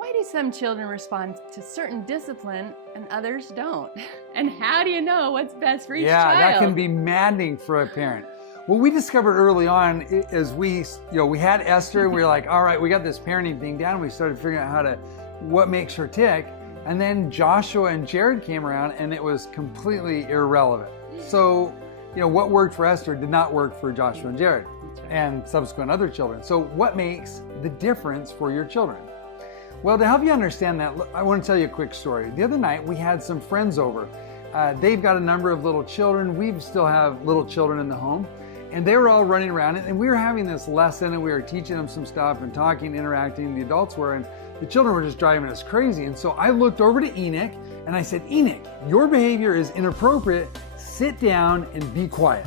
Why do some children respond to certain discipline and others don't? And how do you know what's best for each child? Yeah, that can be maddening for a parent. What we discovered early on is we had Esther and we were like, all right, we got this parenting thing down. We started figuring out what makes her tick. And then Joshua and Jared came around and it was completely irrelevant. So, what worked for Esther did not work for Joshua and Jared and subsequent other children. So what makes the difference for your children? Well, to help you understand that, I want to tell you a quick story. The other night, we had some friends over. They've got a number of little children. We still have little children in the home. And they were all running around. And we were having this lesson, and we were teaching them some stuff and talking, interacting. The adults were, and the children were just driving us crazy. And so I looked over to Enoch, and I said, Enoch, your behavior is inappropriate. Sit down and be quiet.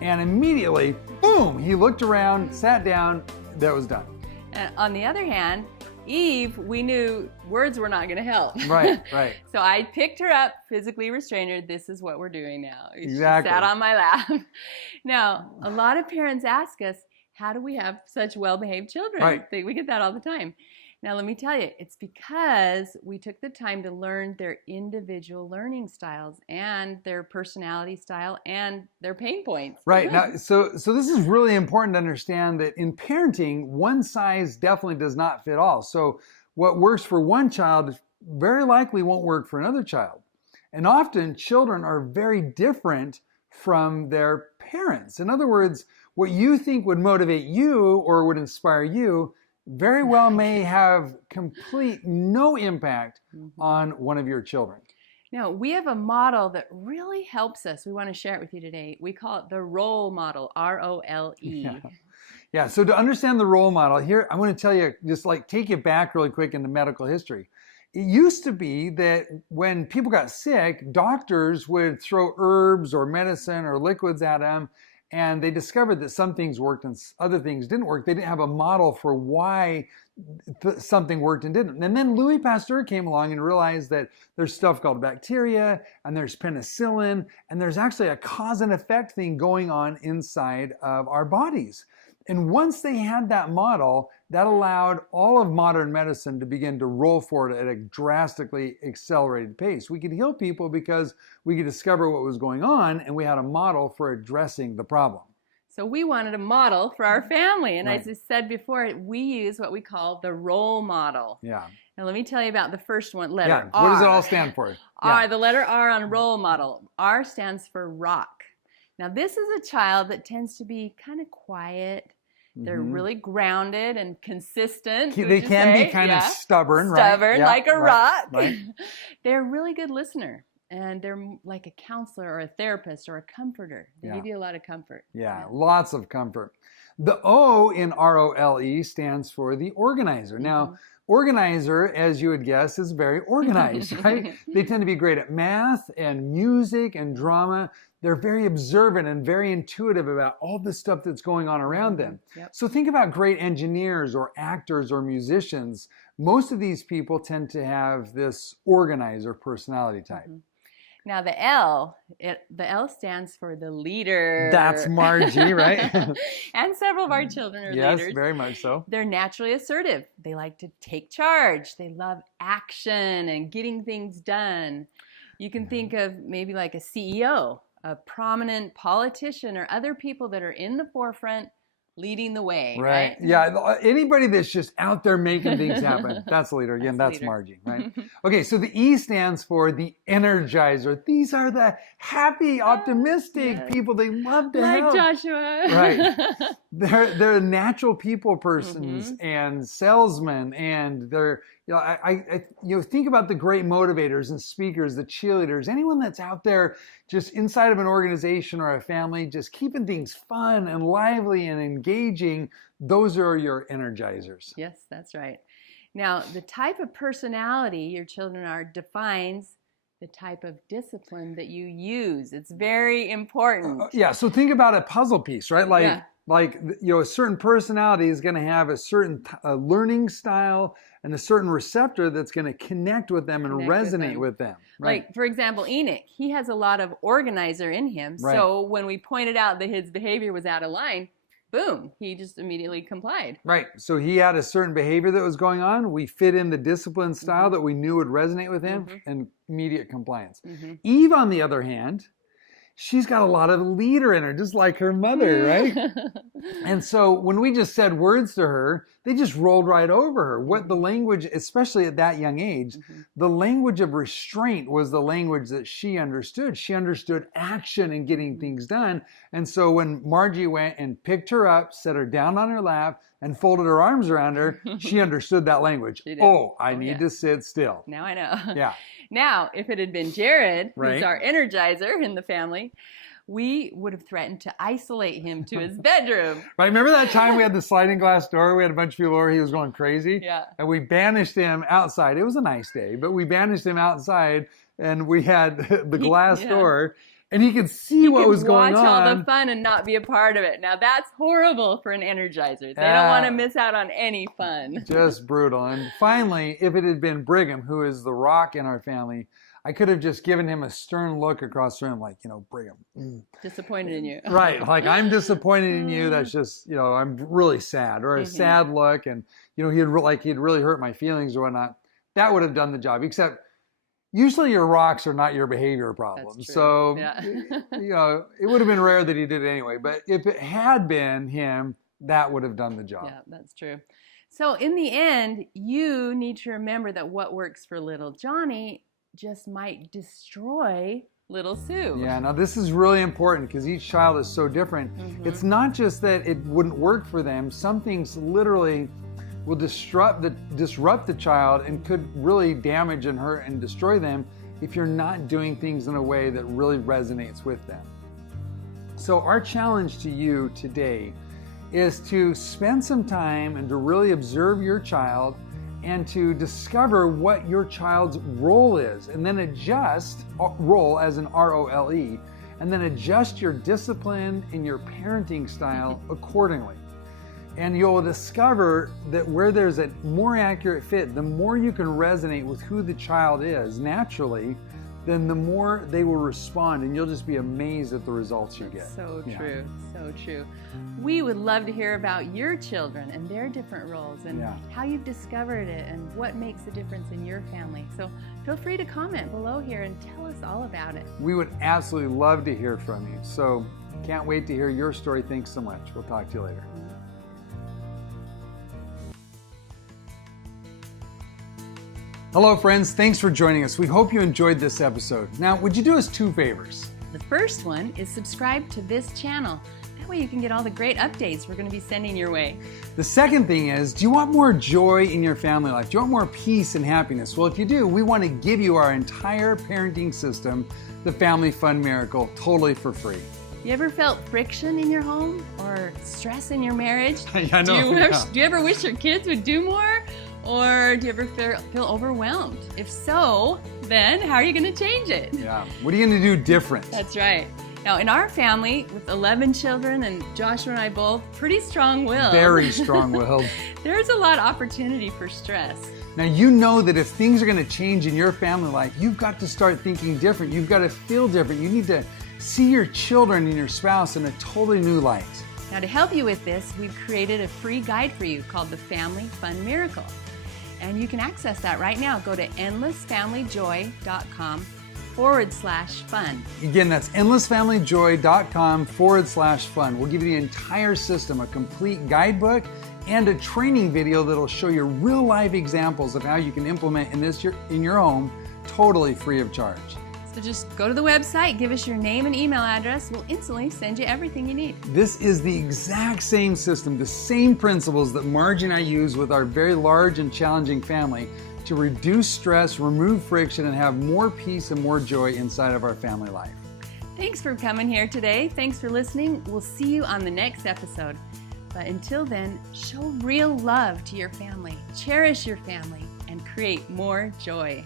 And immediately, boom, he looked around, sat down, that was done. And on the other hand, Eve, we knew words were not going to help. Right. So I picked her up, physically restrained her. This is what we're doing now. Exactly. She sat on my lap. Now, a lot of parents ask us, how do we have such well-behaved children? Right. We get that all the time. Now, let me tell you, it's because we took the time to learn their individual learning styles and their personality style and their pain points. Right. Now, so this is really important to understand that in parenting, one size definitely does not fit all. So what works for one child very likely won't work for another child. And often children are very different from their parents. In other words, what you think would motivate you or would inspire you very well may have no impact on one of your children. Now, we have a model that really helps us. We want to share it with you today. We call it the R.O.L.E model, R-O.L.E. Yeah, so to understand the R.O.L.E model, here I want to tell you, just like take you back really quick into medical history. It used to be that when people got sick, doctors would throw herbs or medicine or liquids at them, and they discovered that some things worked and other things didn't work. They didn't have a model for why something worked and didn't. And then Louis Pasteur came along and realized that there's stuff called bacteria, and there's penicillin, and there's actually a cause and effect thing going on inside of our bodies. And once they had that model, that allowed all of modern medicine to begin to roll forward at a drastically accelerated pace. We could heal people because we could discover what was going on, and we had a model for addressing the problem. So we wanted a model for our family. And Right. as I said before, we use what we call the R.O.L.E model. Yeah. Now let me tell you about the first one, letter Yeah. R. What does it all stand for? R, the letter R on R.O.L.E model. R stands for rock. Now this is a child that tends to be kind of quiet. They're really grounded and consistent. They can be kind of stubborn, right? Stubborn, Yeah, like a rock. Right. They're a really good listener. And they're like a counselor or a therapist or a comforter. They give you a lot of comfort. Yeah, lots of comfort. The O in R-O.L.E stands for the organizer. Now, organizer, as you would guess, is very organized, right? They tend to be great at math and music and drama. They're very observant and very intuitive about all the stuff that's going on around them. So think about great engineers or actors or musicians. Most of these people tend to have this organizer personality type. Now the L stands for the leader. That's Margie, right? And several of our children are leaders. Yes, very much so. They're naturally assertive. They like to take charge. They love action and getting things done. You can think of maybe like a CEO, a prominent politician, or other people that are in the forefront leading the way, right? Yeah, anybody that's just out there making things happen, that's the leader. Again, that's Margie, right? Okay, so the E stands for the energizer. These are the happy, optimistic people. They love to help. Like Joshua. Right. They're natural people persons and salesmen, and they're, think about the great motivators and speakers, the cheerleaders, anyone that's out there just inside of an organization or a family, just keeping things fun and lively and engaging. Those are your energizers. Yes, that's right. Now, the type of personality your children are defines the type of discipline that you use. It's very important. So think about a puzzle piece, right? A certain personality is going to have a certain learning style and a certain receptor that's going to connect with them and resonate with them. Right? Like, for example, Enoch, he has a lot of organizer in him. Right. So when we pointed out that his behavior was out of line, boom, he just immediately complied. Right. So he had a certain behavior that was going on. We fit in the discipline style that we knew would resonate with him, and immediate compliance. Eve, on the other hand, she's got a lot of leader in her, just like her mother, right? And so when we just said words to her, they just rolled right over her. What the language, especially at that young age, the language of restraint was the language that she understood. She understood action and getting things done. And so when Margie went and picked her up, set her down on her lap, and folded her arms around her, she understood that language. Oh, I need to sit still. Now I know. Yeah. Now, if it had been Jared, Right. who's our energizer in the family, we would have threatened to isolate him to his bedroom. Right, remember that time we had the sliding glass door? We had a bunch of people over, he was going crazy? Yeah. And we banished him outside. It was a nice day, but we banished him outside, and we had the glass door, and he could see what was going on. Watch all the fun and not be a part of it. Now that's horrible for an energizer. They don't want to miss out on any fun. Just brutal. And finally, if it had been Brigham, who is the rock in our family, I could have just given him a stern look across the room, like, Brigham. Disappointed in you. Right, like, I'm disappointed in you. That's just, I'm really sad. Or a sad look, and, he'd really hurt my feelings or whatnot. That would have done the job, except usually your rocks are not your behavior problems. So, it would have been rare that he did it anyway. But if it had been him, that would have done the job. Yeah, that's true. So in the end, you need to remember that what works for little Johnny just might destroy little Sue. Yeah, now this is really important because each child is so different. It's not just that it wouldn't work for them. Some things literally will disrupt the child and could really damage and hurt and destroy them if you're not doing things in a way that really resonates with them. So our challenge to you today is to spend some time and to really observe your child and to discover what your child's role is, and then adjust, role as in R-O.L.E, and then adjust your discipline and your parenting style accordingly. And you'll discover that where there's a more accurate fit, the more you can resonate with who the child is naturally, then the more they will respond, and you'll just be amazed at the results you get. So true, so true. We would love to hear about your children and their different roles and how you've discovered it and what makes a difference in your family. So feel free to comment below here and tell us all about it. We would absolutely love to hear from you. So can't wait to hear your story. Thanks so much. We'll talk to you later. Hello friends, thanks for joining us. We hope you enjoyed this episode. Now, would you do us two favors? The first one is subscribe to this channel. That way you can get all the great updates we're going to be sending your way. The second thing is, do you want more joy in your family life? Do you want more peace and happiness? Well, if you do, we want to give you our entire parenting system, the Family Fun Miracle, totally for free. You ever felt friction in your home or stress in your marriage? I know. Do you ever wish your kids would do more? Or do you ever feel overwhelmed? If so, then how are you going to change it? Yeah. What are you going to do different? That's right. Now, in our family, with 11 children and Joshua and I both, pretty strong-willed. Very strong-willed. There's a lot of opportunity for stress. Now, you know that if things are going to change in your family life, you've got to start thinking different. You've got to feel different. You need to see your children and your spouse in a totally new light. Now, to help you with this, we've created a free guide for you called the Family Fun Miracle. And you can access that right now. Go to endlessfamilyjoy.com/fun. Again, that's endlessfamilyjoy.com/fun. We'll give you the entire system, a complete guidebook, and a training video that'll show you real life examples of how you can implement in your home, totally free of charge. So just go to the website, give us your name and email address. We'll instantly send you everything you need. This is the exact same system, the same principles that Margie and I use with our very large and challenging family to reduce stress, remove friction, and have more peace and more joy inside of our family life. Thanks for coming here today. Thanks for listening. We'll see you on the next episode. But until then, show real love to your family, cherish your family, and create more joy.